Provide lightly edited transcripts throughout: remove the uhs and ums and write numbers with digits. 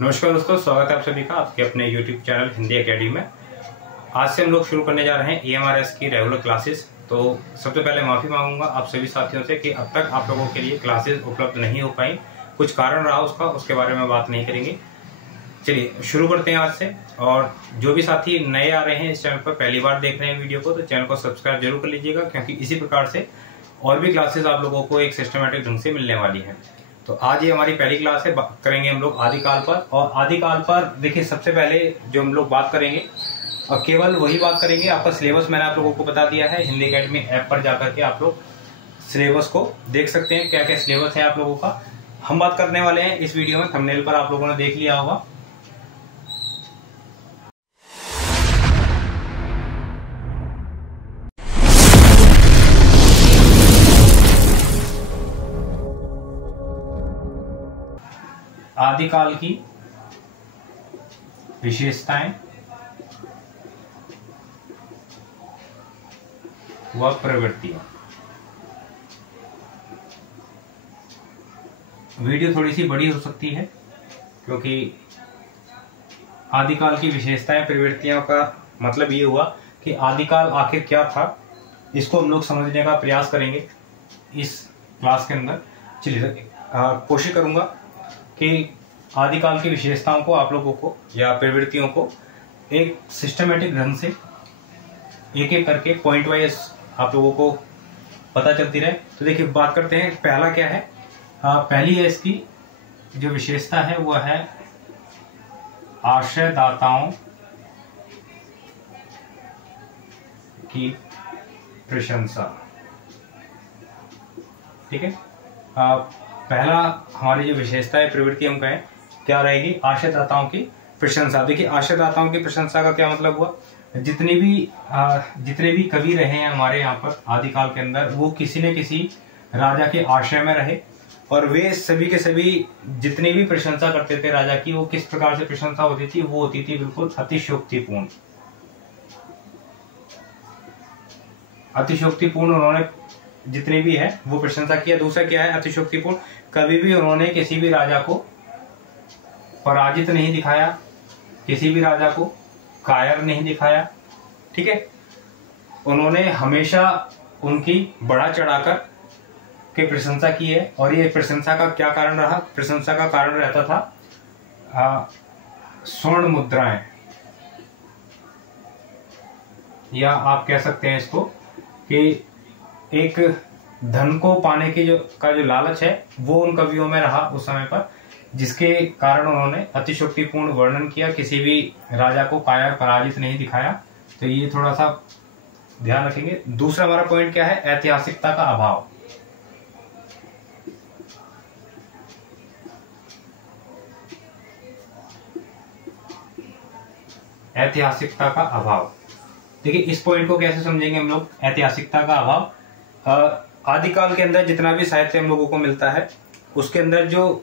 नमस्कार दोस्तों, स्वागत है आप सभी का आपके अपने YouTube चैनल हिंदी एकेडमी में। आज से हम लोग शुरू करने जा रहे हैं EMRS की रेगुलर क्लासेस। तो सबसे पहले माफी मांगूंगा आप सभी साथियों से कि अब तक आप लोगों के लिए क्लासेस उपलब्ध नहीं हो पाई। कुछ कारण रहा उसका, उसके बारे में बात नहीं करेंगे। चलिए शुरू करते हैं आज से। और जो भी साथी नए आ रहे हैं इस चैनल पर, पहली बार देख रहे हैं वीडियो को, तो चैनल को सब्सक्राइब जरूर कर लीजिएगा, क्योंकि इसी प्रकार से और भी क्लासेस आप लोगों को एक सिस्टमेटिक ढंग से मिलने वाली है। तो आज ये हमारी पहली क्लास है, बात करेंगे हम लोग आदिकाल पर। और आदिकाल पर देखिए, सबसे पहले जो हम लोग बात करेंगे और केवल वही बात करेंगे। आपका सिलेबस मैंने आप लोगों को बता दिया है। हिंदी एकेडमी ऐप पर जाकर के आप लोग सिलेबस को देख सकते हैं, क्या क्या सिलेबस है आप लोगों का। हम बात करने वाले हैं इस वीडियो में, थंबनेल पर आप लोगों ने देख लिया होगा। आदिकाल की विशेषताएं व प्रवृत्तियां। वीडियो थोड़ी सी बड़ी हो सकती है, क्योंकि आदिकाल की विशेषताएं प्रवृत्तियों का मतलब ये हुआ कि आदिकाल आखिर क्या था, इसको हम लोग समझने का प्रयास करेंगे इस क्लास के अंदर। चलिए कोशिश करूंगा कि आदिकाल की विशेषताओं को आप लोगों को या प्रवृत्तियों को एक सिस्टमेटिक ढंग से एक एक करके पॉइंट वाइज आप लोगों को पता चलती रहे। तो देखिए बात करते हैं, पहला क्या है। पहली है इसकी जो विशेषता है वो है आश्रयदाताओं की प्रशंसा। ठीक है, पहला हमारी जो विशेषता है प्रवृत्ति हम कहें क्या रहेगी, आश्रयदाताओं की प्रशंसा। देखिए आश्रयदाताओं की प्रशंसा का क्या मतलब हुआ, जितने भी कवि रहे हैं हमारे यहाँ पर आदिकाल के अंदर, वो किसी न किसी राजा के आश्रय में रहे, और वे सभी के सभी जितनी भी प्रशंसा करते थे राजा की, वो किस प्रकार से प्रशंसा होती थी, वो होती थी बिल्कुल अतिशयोक्तिपूर्ण। अतिशयोक्तिपूर्ण उन्होंने जितनी भी है वो प्रशंसा किया। दूसरा क्या है अतिशयोक्तिपूर्ण, कभी भी उन्होंने किसी भी राजा को पराजित नहीं दिखाया, किसी भी राजा को कायर नहीं दिखाया। ठीक है, उन्होंने हमेशा उनकी बढ़ा चढ़ाकर के प्रशंसा की है। और ये प्रशंसा का क्या कारण रहा, प्रशंसा का कारण रहता था स्वर्ण मुद्राएं, या आप कह सकते हैं इसको कि एक धन को पाने की जो लालच है वो उन कवियों में रहा उस समय पर, जिसके कारण उन्होंने अतिशयोक्तिपूर्ण वर्णन किया, किसी भी राजा को कायर पराजित नहीं दिखाया। तो ये थोड़ा सा ध्यान रखेंगे। दूसरा हमारा पॉइंट क्या है, ऐतिहासिकता का अभाव। ऐतिहासिकता का अभाव, देखिए इस पॉइंट को कैसे समझेंगे हम लोग। ऐतिहासिकता का अभाव, आदिकाल के अंदर जितना भी साहित्य हम लोगों को मिलता है उसके अंदर जो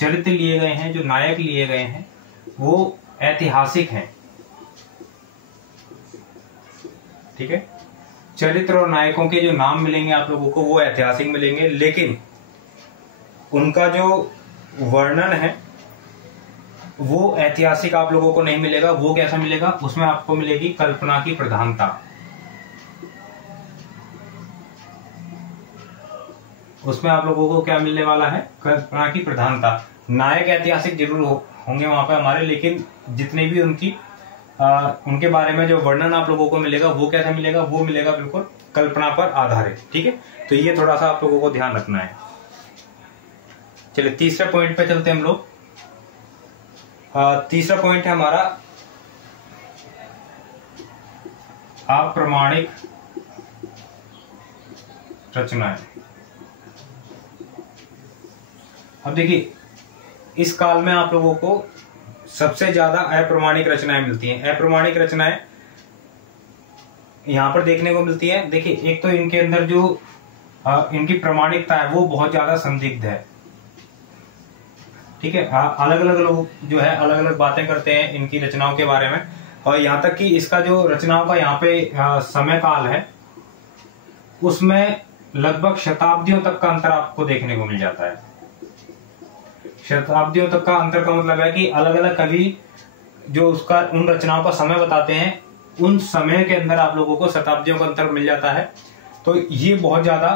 चरित्र लिए गए हैं, जो नायक लिए गए हैं, वो ऐतिहासिक हैं। ठीक है, चरित्र और नायकों के जो नाम मिलेंगे आप लोगों को वो ऐतिहासिक मिलेंगे, लेकिन उनका जो वर्णन है वो ऐतिहासिक आप लोगों को नहीं मिलेगा। वो कैसा मिलेगा, उसमें आपको मिलेगी कल्पना की प्रधानता। उसमें आप लोगों को क्या मिलने वाला है, कल्पना की प्रधानता। नायक ऐतिहासिक जरूर होंगे वहां पर हमारे, लेकिन जितने भी उनके बारे में जो वर्णन आप लोगों को मिलेगा वो कैसा मिलेगा, वो मिलेगा बिल्कुल कल्पना पर आधारित। ठीक है, तो ये थोड़ा सा आप लोगों को ध्यान रखना है। चलिए तीसरे पॉइंट पे चलते हैं हम लोग। तीसरा पॉइंट है हमारा अप्रमाणिक रचनाएं। अब देखिए इस काल में आप लोगों को सबसे ज्यादा अप्रमाणिक रचनाएं मिलती हैं। अप्रमाणिक रचनाएं यहां पर देखने को मिलती है। देखिए एक तो इनके अंदर जो इनकी प्रामाणिकता है वो बहुत ज्यादा संदिग्ध है। ठीक है, अलग अलग लोग जो है अलग अलग बातें करते हैं इनकी रचनाओं के बारे में, और यहाँ तक कि इसका जो रचनाओं का यहाँ पे समय काल है उसमें लगभग शताब्दियों तक का अंतर आपको देखने को मिल जाता है। शताब्दियों तक का अंतर का मतलब है कि अलग अलग कवि जो उसका उन रचनाओं का समय बताते हैं, उन समय के अंदर आप लोगों को शताब्दियों का अंतर मिल जाता है। तो ये बहुत ज्यादा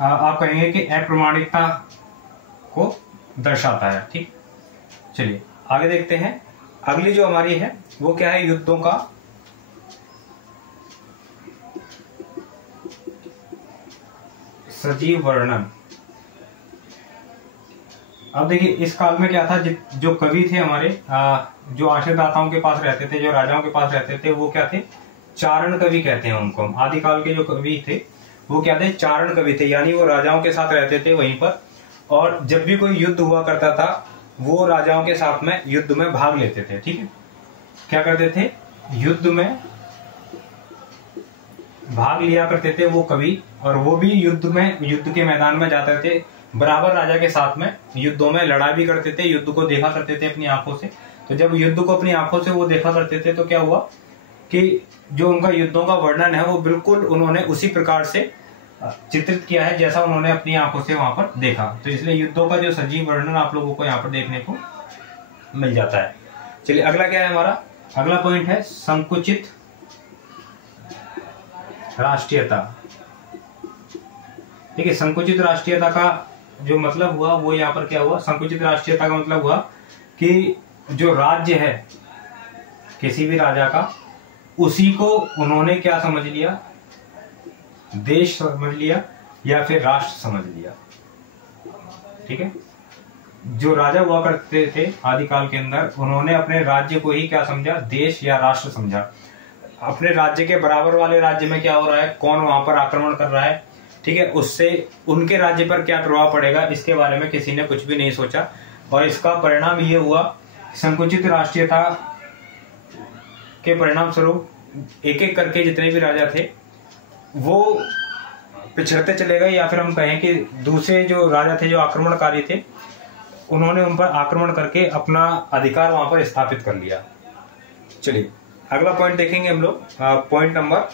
आप कहेंगे कि अप्रमाणिकता को दर्शाता है। ठीक, चलिए आगे देखते हैं। अगली जो हमारी है वो क्या है, युद्धों का सजीव वर्णन। अब देखिए इस काल में क्या था, जो कवि थे हमारे, जो आश्रयदाताओं के पास रहते थे, जो राजाओं के पास रहते थे, वो क्या थे, चारण कवि कहते हैं उनको हम। आदिकाल के जो कवि थे वो क्या थे, चारण कवि थे, यानी वो राजाओं के साथ रहते थे वहीं पर, और जब भी कोई युद्ध हुआ करता था वो राजाओं के साथ में युद्ध में भाग लेते थे। ठीक है, क्या करते थे, युद्ध में भाग लिया करते थे वो कवि, और वो भी युद्ध के मैदान में जाते थे, बराबर राजा के साथ में युद्धों में लड़ा भी करते थे, युद्ध को देखा करते थे अपनी आंखों से। तो जब युद्ध को अपनी आंखों से वो देखा करते थे तो क्या हुआ कि जो उनका युद्धों का वर्णन है वो बिल्कुल उन्होंने उसी प्रकार से चित्रित किया है जैसा उन्होंने अपनी आंखों से वहां पर देखा। तो इसलिए युद्धों का जो सजीव वर्णन आप लोगों को यहाँ पर देखने को मिल जाता है। चलिए अगला क्या है हमारा, अगला पॉइंट है संकुचित राष्ट्रीयता। ठीक है, संकुचित राष्ट्रीयता का जो मतलब हुआ वो यहाँ पर क्या हुआ, संकुचित राष्ट्रीयता का मतलब हुआ कि जो राज्य है किसी भी राजा का, उसी को उन्होंने क्या समझ लिया, देश समझ लिया या फिर राष्ट्र समझ लिया। ठीक है, जो राजा हुआ करते थे आदिकाल के अंदर, उन्होंने अपने राज्य को ही क्या समझा, देश या राष्ट्र समझा। अपने राज्य के बराबर वाले राज्य में क्या हो रहा है, कौन वहां पर आक्रमण कर रहा है, ठीक है, उससे उनके राज्य पर क्या प्रभाव पड़ेगा, इसके बारे में किसी ने कुछ भी नहीं सोचा। और इसका परिणाम ये हुआ, संकुचित राष्ट्रीयता के परिणाम स्वरूप एक एक करके जितने भी राजा थे वो पिछड़ते चले गए, या फिर हम कहें कि दूसरे जो राजा थे जो आक्रमणकारी थे, उन्होंने उन पर आक्रमण करके अपना अधिकार वहां पर स्थापित कर लिया। चलिए अगला पॉइंट देखेंगे हम लोग, पॉइंट नंबर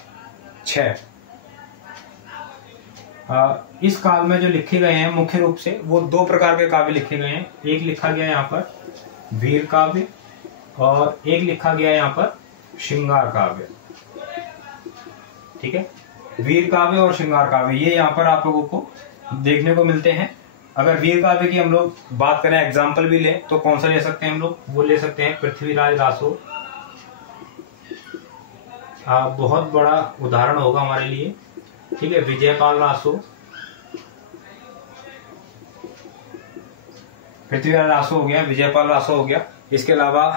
6। इस काल में जो लिखे गए हैं मुख्य रूप से वो दो प्रकार के काव्य लिखे गए हैं। एक लिखा गया यहाँ पर वीर काव्य और एक लिखा गया यहाँ पर श्रृंगार काव्य। ठीक है, वीर काव्य और श्रृंगार काव्य ये यहाँ पर आप लोगों को देखने को मिलते हैं। अगर वीर काव्य की हम लोग बात करें, एग्जाम्पल भी लें, तो कौन सा ले सकते हैं हम लोग, वो ले सकते हैं पृथ्वीराज रासो। बहुत बड़ा उदाहरण होगा हमारे लिए। ठीक है, विजयपाल रासो, पृथ्वीराज रासो हो गया, विजयपाल रासो हो गया। इसके अलावा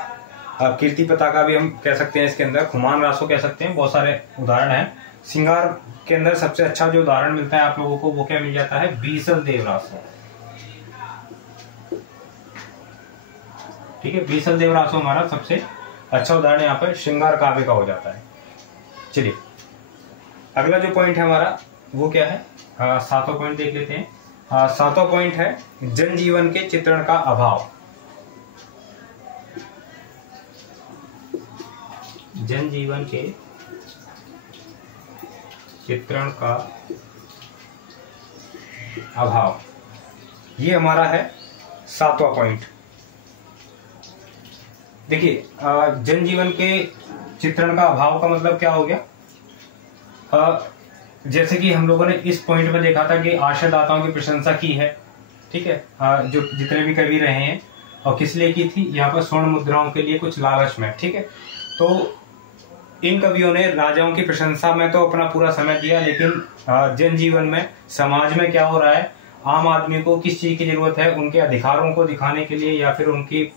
कीर्ति पताका भी हम कह सकते हैं, इसके अंदर खुमान रासो कह सकते हैं, बहुत सारे उदाहरण हैं। श्रृंगार के अंदर सबसे अच्छा जो उदाहरण मिलता है आप लोगों को वो क्या मिल जाता है, बीसल देव रासो। ठीक है, बीसल देव रासो हमारा सबसे अच्छा उदाहरण यहाँ पर श्रृंगार काव्य का हो जाता है। चलिए अगला जो पॉइंट है हमारा वो क्या है, 7वां पॉइंट देख लेते हैं। 7वां पॉइंट है जनजीवन के चित्रण का अभाव। जनजीवन के चित्रण का अभाव, ये हमारा है 7वां पॉइंट। देखिए जनजीवन के चित्रण का अभाव का मतलब क्या हो गया, जैसे कि हम लोगों ने इस पॉइंट में देखा था कि आश्रयदाताओं की प्रशंसा की है। ठीक है, जो जितने भी कवि रहे हैं, और किस लिए की थी, यहाँ पर स्वर्ण मुद्राओं के लिए कुछ लालच में। ठीक है, तो इन कवियों ने राजाओं की प्रशंसा में तो अपना पूरा समय दिया, लेकिन जनजीवन में समाज में क्या हो रहा है, आम आदमी को किस चीज की जरूरत है, उनके अधिकारों को दिखाने के लिए या फिर उनकी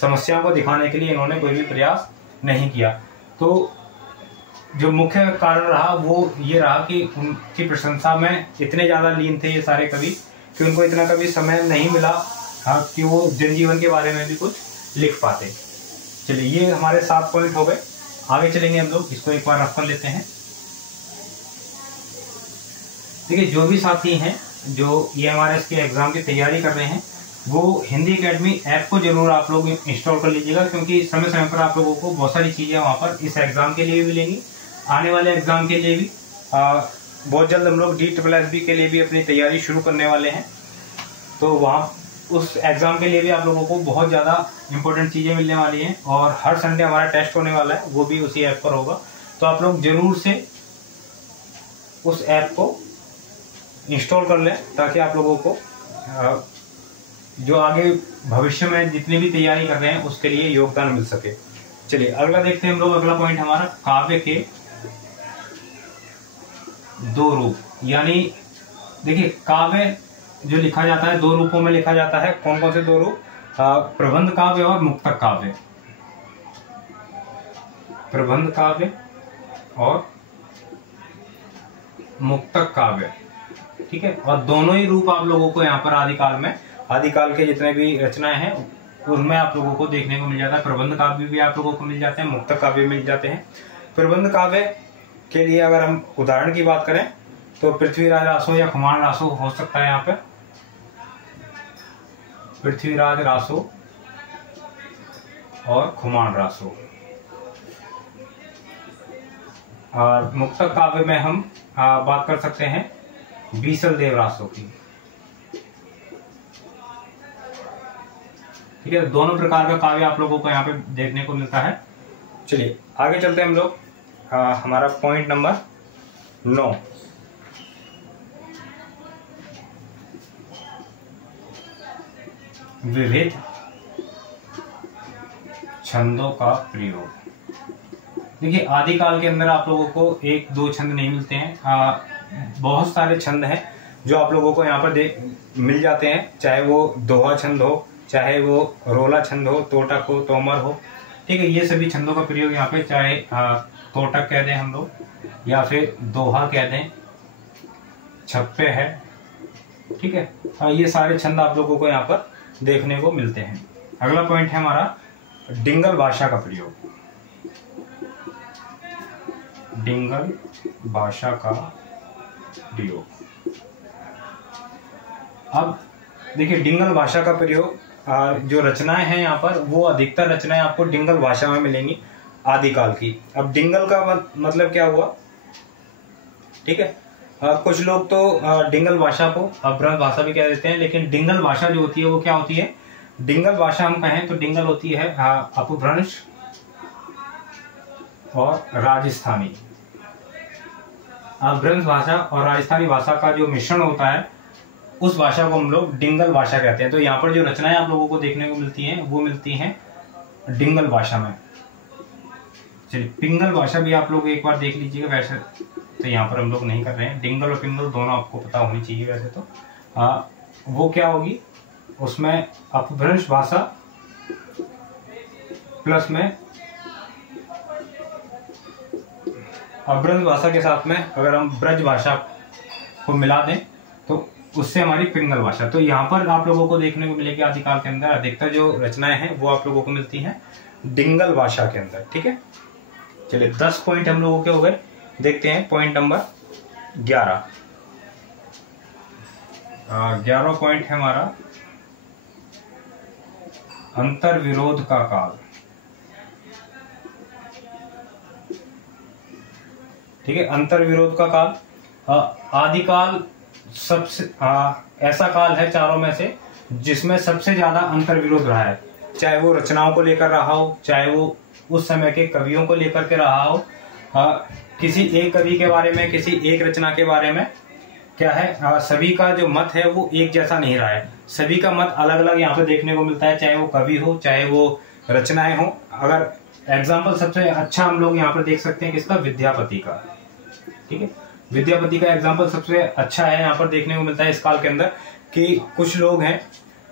समस्याओं को दिखाने के लिए इन्होंने कोई भी प्रयास नहीं किया। तो जो मुख्य कारण रहा वो ये रहा कि उनकी प्रशंसा में इतने ज्यादा लीन थे ये सारे कवि कि उनको इतना कभी समय नहीं मिला कि वो जनजीवन के बारे में भी कुछ लिख पाते। चलिए ये हमारे 7 पॉइंट हो गए। आगे चलेंगे हम लोग, इसको एक बार रफ कर लेते हैं। देखिए जो भी साथी हैं जो EMRS के एग्जाम की तैयारी कर रहे हैं, वो हिंदी एकेडमी ऐप को जरूर आप लोग इंस्टॉल कर लीजिएगा, क्योंकि समय समय पर आप लोगों को बहुत सारी चीजें वहां पर इस एग्जाम के लिए भी मिलेंगी, आने वाले एग्जाम के लिए भी। बहुत जल्द हम लोग DSSB के लिए भी अपनी तैयारी शुरू करने वाले हैं, तो वहाँ उस एग्जाम के लिए भी आप लोगों को बहुत ज़्यादा इंपॉर्टेंट चीज़ें मिलने वाली हैं, और हर संडे हमारा टेस्ट होने वाला है, वो भी उसी ऐप पर होगा। तो आप लोग जरूर से उस ऐप को इंस्टॉल कर लें, ताकि आप लोगों को जो आगे भविष्य में जितनी भी तैयारी कर रहे हैं उसके लिए योगदान मिल सके। चलिए अगला देखते हैं हम लोग। अगला पॉइंट हमारा काव्य के दो रूप। यानी देखिए, काव्य जो लिखा जाता है दो रूपों में लिखा जाता है। कौन कौन से दो रूप? प्रबंध काव्य और मुक्तक काव्य। प्रबंध काव्य और मुक्तक काव्य, ठीक है। और दोनों ही रूप आप लोगों को यहाँ पर आदिकाल के जितने भी रचनाएं हैं उनमें आप लोगों को देखने को मिल जाता है। प्रबंध काव्य भी आप लोगों को मिल जाते हैं, मुक्तक काव्य भी मिल जाते हैं। प्रबंध काव्य के लिए अगर हम उदाहरण की बात करें तो पृथ्वीराज रासो या खुमान रासो हो सकता है। यहाँ पे पृथ्वीराज रासो और खुमान रासो। और मुक्तक काव्य में हम बात कर सकते हैं बीसल देव रासो की, ठीक है। दोनों प्रकार का काव्य आप लोगों को यहाँ पे देखने को मिलता है। चलिए आगे चलते हैं हम लोग। हमारा पॉइंट नंबर 9, विविध छंदों का प्रयोग। देखिए, आदिकाल के अंदर आप लोगों को एक दो छंद नहीं मिलते हैं, बहुत सारे छंद हैं जो आप लोगों को यहाँ पर मिल जाते हैं। चाहे वो दोहा छंद हो, चाहे वो रोला छंद हो, तोटक हो, तोमर हो, ठीक है। ये सभी छंदों का प्रयोग यहाँ पे, चाहे तोटक कह दें हम लोग या फिर दोहा कह दें, छप्पे है, ठीक है। ये सारे छंद आप लोगों को यहाँ पर देखने को मिलते हैं। अगला पॉइंट है हमारा डिंगल भाषा का प्रयोग। डिंगल भाषा का प्रयोग। अब देखिए, डिंगल भाषा का प्रयोग जो रचनाएं हैं यहाँ पर, वो अधिकतर रचनाएं आपको डिंगल भाषा में मिलेंगी आदिकाल की। अब डिंगल का मतलब क्या हुआ, ठीक है। कुछ लोग तो डिंगल भाषा को अपभ्रंश भाषा भी कह देते हैं, लेकिन डिंगल भाषा जो होती है वो क्या होती है? डिंगल भाषा हम कहें तो डिंगल होती है अपभ्रंश और राजस्थानी। अपभ्रंश भाषा और राजस्थानी भाषा का जो मिश्रण होता है उस भाषा को हम लोग डिंगल भाषा कहते हैं। तो यहाँ पर जो रचनाएं आप लोगों को देखने को मिलती हैं वो मिलती हैं डिंगल भाषा में। चलिए, पिंगल भाषा भी आप लोग एक बार देख लीजिएगा। वैसे तो यहाँ पर हम लोग नहीं कर रहे हैं, डिंगल और पिंगल दोनों आपको पता होनी चाहिए। वैसे तो वो क्या होगी, उसमें अपभ्रंश भाषा प्लस में अपभ्रंश भाषा के साथ में अगर हम ब्रज भाषा को मिला दें तो उससे हमारी पिंगल भाषा। तो यहाँ पर आप लोगों को देखने को मिलेगी आदिकाल के अंदर अधिकतर जो रचनाएं हैं वो आप लोगों को मिलती हैं डिंगल भाषा के अंदर, ठीक है। चलिए 10 पॉइंट हम लोगों के हो गए। देखते हैं पॉइंट नंबर 11। 11वां पॉइंट है हमारा अंतर विरोध का काल, ठीक है। अंतर विरोध का काल, आदिकाल सबसे ऐसा काल है चारों में से जिसमें सबसे ज्यादा अंतर विरोध रहा है। चाहे वो रचनाओं को लेकर रहा हो, चाहे वो उस समय के कवियों को लेकर के रहा हो, किसी एक कवि के बारे में, किसी एक रचना के बारे में क्या है, सभी का जो मत है वो एक जैसा नहीं रहा है। सभी का मत अलग अलग यहाँ पे देखने को मिलता है, चाहे वो कवि हो, चाहे वो रचनाएं हो। अगर एग्जाम्पल सबसे अच्छा हम लोग यहाँ पर देख सकते हैं किसका, विद्यापति का, ठीक है। विद्यापति का एग्जाम्पल सबसे अच्छा है, यहाँ पर देखने को मिलता है इस काल के अंदर कि कुछ लोग हैं,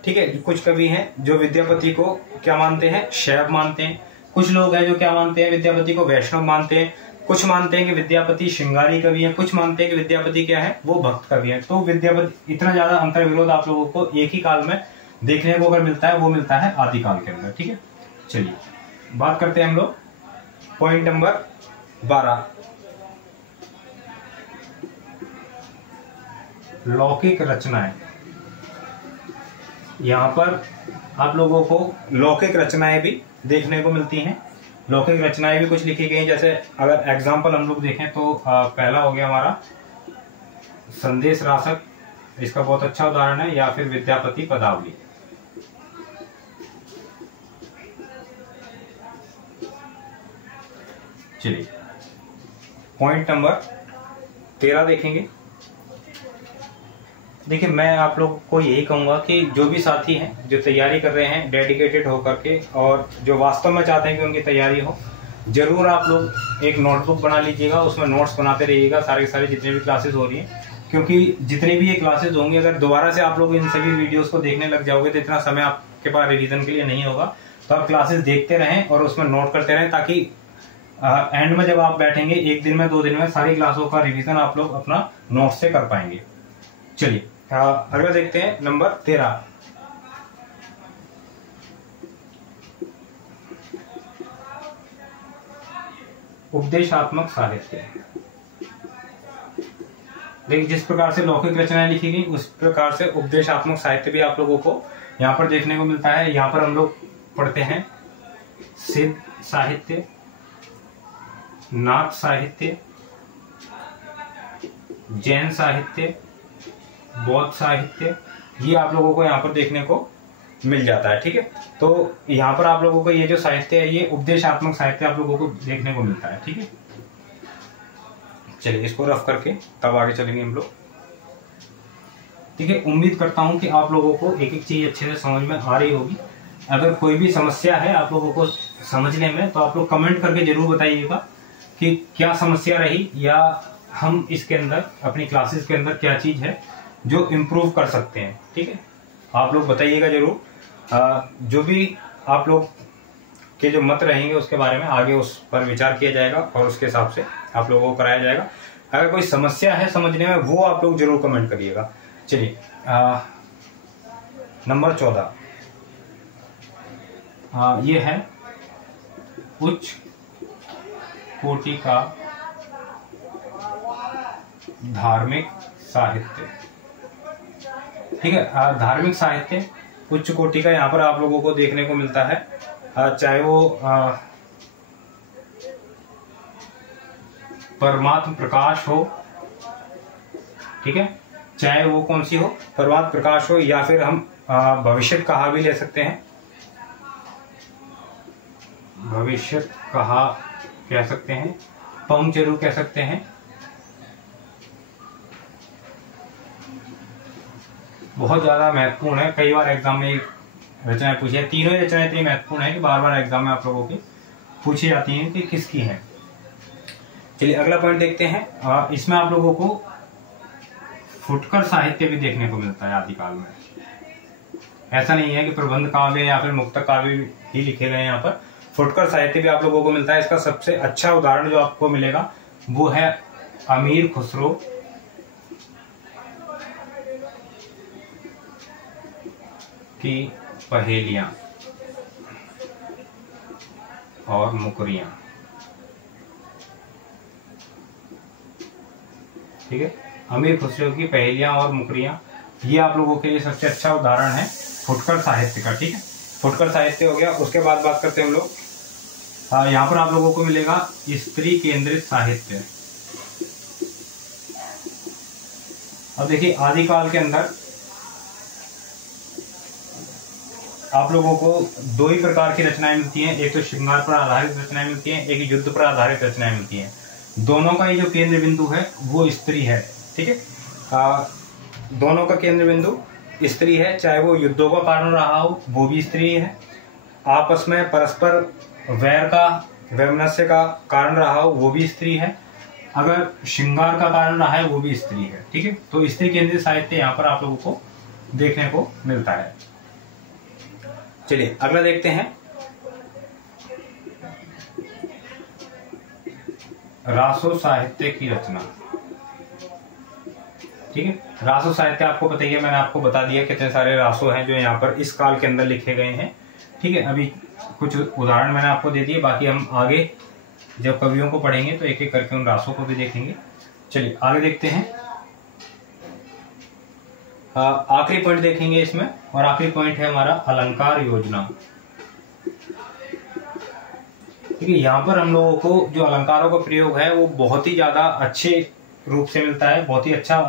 ठीक है, कुछ कवि हैं जो विद्यापति को क्या मानते हैं, शैव मानते हैं। कुछ लोग हैं जो क्या मानते हैं, विद्यापति को वैष्णव मानते हैं। कुछ मानते हैं कि विद्यापति श्रृंगारी कवि हैं, कुछ मानते हैं कि विद्यापति क्या है, वो भक्त कवि हैं। तो विद्यापति इतना ज्यादा अंतर विरोध आप लोगों को एक ही काल में देखने को अगर मिलता है वो मिलता है आदिकाल के अंदर, ठीक है। चलिए बात करते हैं हम लोग पॉइंट नंबर 12, लौकिक रचनाएं। यहाँ पर आप लोगों को लौकिक रचनाएं भी देखने को मिलती हैं। लौकिक रचनाएं भी कुछ लिखी गई, जैसे अगर एग्जाम्पल हम लोग देखें तो पहला हो गया हमारा संदेश रासक, इसका बहुत अच्छा उदाहरण है, या फिर विद्यापति पदावली। चलिए पॉइंट नंबर 13 देखेंगे। देखिए मैं आप लोगों को यही कहूंगा कि जो भी साथी हैं जो तैयारी कर रहे हैं डेडिकेटेड होकर के, और जो वास्तव में चाहते हैं कि उनकी तैयारी हो, जरूर आप लोग एक नोटबुक बना लीजिएगा, उसमें नोट्स बनाते रहिएगा सारे सारे जितने भी क्लासेस हो रही हैं। क्योंकि जितनी भी ये क्लासेस होंगी, अगर दोबारा से आप लोग इन सभी वीडियोस को देखने लग जाओगे तो इतना समय आपके पास रिवीजन के लिए नहीं होगा। तो आप क्लासेस देखते रहें और उसमें नोट करते रहें, ताकि एंड में जब आप बैठेंगे 1 दिन में 2 दिन में सारी क्लासों का रिवीजन आप लोग अपना नोट से कर पाएंगे। चलिए अगला देखते हैं नंबर 13। उपदेशात्मक साहित्य। देखिए जिस प्रकार से लौकिक रचनाएं लिखी गई उस प्रकार से उपदेशात्मक साहित्य भी आप लोगों को यहाँ पर देखने को मिलता है। यहाँ पर हम लोग पढ़ते हैं सिद्ध साहित्य, नाथ साहित्य, जैन साहित्य, बौद्ध साहित्य, ये आप लोगों को यहाँ पर देखने को मिल जाता है। ठीक है, तो यहाँ पर आप लोगों को ये जो साहित्य है ये उपदेशात्मक साहित्य आप लोगों को देखने को मिलता है। ठीक है, चलिए इसको रफ करके तब आगे चलेंगे हम लोग। ठीक है, उम्मीद करता हूं कि आप लोगों को एक एक चीज अच्छे से समझ में आ रही होगी। अगर कोई भी समस्या है आप लोगों को समझने में तो आप लोग कमेंट करके जरूर बताइएगा कि क्या समस्या रही, या हम इसके अंदर अपनी क्लासेस के अंदर क्या चीज है जो इम्प्रूव कर सकते हैं। ठीक है, आप लोग बताइएगा जरूर। जो भी आप लोग के जो मत रहेंगे उसके बारे में आगे उस पर विचार किया जाएगा और उसके हिसाब से आप लोगों को कराया जाएगा। अगर कोई समस्या है समझने में वो आप लोग जरूर कमेंट करिएगा। चलिए नंबर 14 ये है उच्च कोटि का धार्मिक साहित्य। ठीक है, धार्मिक साहित्य उच्च कोटि का यहाँ पर आप लोगों को देखने को मिलता है। चाहे वो परमात्म प्रकाश हो, ठीक है, चाहे वो कौन सी हो, परमात्म प्रकाश हो, या फिर हम भविष्य कहा भी ले सकते हैं, भविष्य कहा कह सकते हैं, पंचरू कह सकते हैं। बहुत ज्यादा महत्वपूर्ण है, कई बार एग्जाम में रचनाएं पूछी है। तीनों रचनाएं इतनी महत्वपूर्ण है कि बार बार एग्जाम में आप लोगों की पूछी जाती हैं कि किसकी है। चलिए अगला पॉइंट देखते हैं। इसमें आप लोगों को फुटकर साहित्य भी देखने को मिलता है आदिकाल में। ऐसा नहीं है कि प्रबंध काव्य या फिर मुक्तक काव्य ही लिखे गए हैं, यहाँ पर फुटकर साहित्य भी आप लोगों को मिलता है। इसका सबसे अच्छा उदाहरण जो आपको मिलेगा वो है अमीर खुसरो की पहेलियां और मुकरियां। ठीक है, अमीर खुसरो की पहेलियां और मुकरियां, ये आप लोगों के लिए सबसे अच्छा उदाहरण है फुटकर साहित्य का। ठीक है, फुटकर साहित्य हो गया। उसके बाद बात करते हैं हम लोग, यहाँ पर आप लोगों को मिलेगा स्त्री केंद्रित साहित्य। अब देखिए आदिकाल के अंदर आप लोगों को 2 ही प्रकार की रचनाएं मिलती हैं। एक तो श्रृंगार पर आधारित रचनाएं मिलती हैं, एक युद्ध पर आधारित रचनाएं मिलती हैं। दोनों का ये जो केंद्र बिंदु है वो स्त्री है। ठीक है, दोनों का केंद्र बिंदु स्त्री है। चाहे वो युद्धों का कारण रहा हो वो भी स्त्री है, आपस में परस्पर वैर का वैमनस्य का कारण रहा हो वो भी स्त्री है, अगर श्रृंगार का कारण रहा है वो भी स्त्री है। ठीक है, तो स्त्री केंद्रित साहित्य यहाँ पर आप लोगों को देखने को मिलता है। चलिए अगला देखते हैं, रासो साहित्य की रचना। ठीक है, रासो साहित्य आपको पता ही है, मैंने आपको बता दिया कितने सारे रासो हैं जो यहाँ पर इस काल के अंदर लिखे गए हैं। ठीक है, अभी कुछ उदाहरण मैंने आपको दे दिए, बाकी हम आगे जब कवियों को पढ़ेंगे तो एक एक करके उन रासों को भी देखेंगे। चलिए आगे देखते हैं, आखिरी पॉइंट देखेंगे इसमें, और आखिरी पॉइंट है हमारा अलंकार योजना। ठीक है, यहाँ पर हम लोगों को जो अलंकारों का प्रयोग है वो बहुत ही ज्यादा अच्छे रूप से मिलता है, बहुत ही अच्छा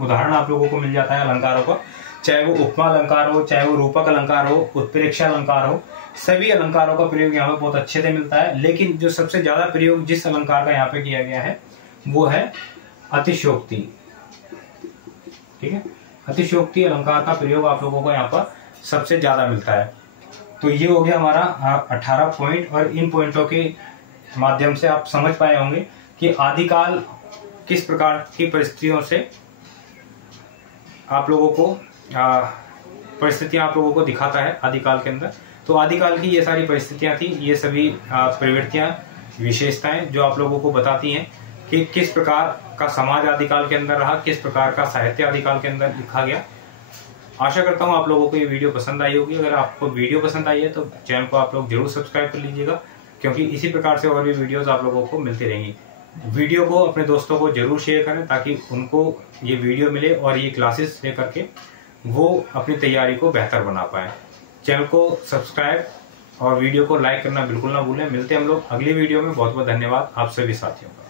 उदाहरण आप लोगों को मिल जाता है अलंकारों का। चाहे वो उपमा अलंकार हो, चाहे वो रूपक अलंकार हो, उत्प्रेक्षा अलंकार हो, सभी अलंकारों का प्रयोग यहाँ पे बहुत अच्छे से मिलता है। लेकिन जो सबसे ज्यादा प्रयोग जिस अलंकार का यहाँ पे किया गया है वो है अतिशयोक्ति। ठीक है, अतिशयोक्ति अलंकार का प्रयोग आप लोगों को यहाँ पर सबसे ज्यादा मिलता है। तो ये हो गया हमारा 18 पॉइंट, और इन पॉइंटों के माध्यम से आप समझ पाए होंगे कि आदिकाल किस प्रकार की परिस्थितियों से आप लोगों को परिस्थितियां आप लोगों को दिखाता है आदिकाल के अंदर। तो आदिकाल की ये सारी परिस्थितियां थी, ये सभी प्रवृत्तियां, विशेषताएं जो आप लोगों को बताती हैं कि किस प्रकार का समाज आदिकाल के अंदर रहा, किस प्रकार का साहित्य आदिकाल के अंदर लिखा गया। आशा करता हूं आप लोगों को ये वीडियो पसंद आई होगी। अगर आपको वीडियो पसंद आई है तो चैनल को आप लोग जरूर सब्सक्राइब कर लीजिएगा, क्योंकि इसी प्रकार से और भी वीडियोस आप लोगों को मिलती रहेंगी। वीडियो को अपने दोस्तों को जरूर शेयर करें ताकि उनको ये वीडियो मिले और ये क्लासेस लेकर के वो अपनी तैयारी को बेहतर बना पाए। चैनल को सब्सक्राइब और वीडियो को लाइक करना बिल्कुल ना भूलें। मिलते हैं हम लोग अगली वीडियो में। बहुत बहुत धन्यवाद आप सभी साथियों का।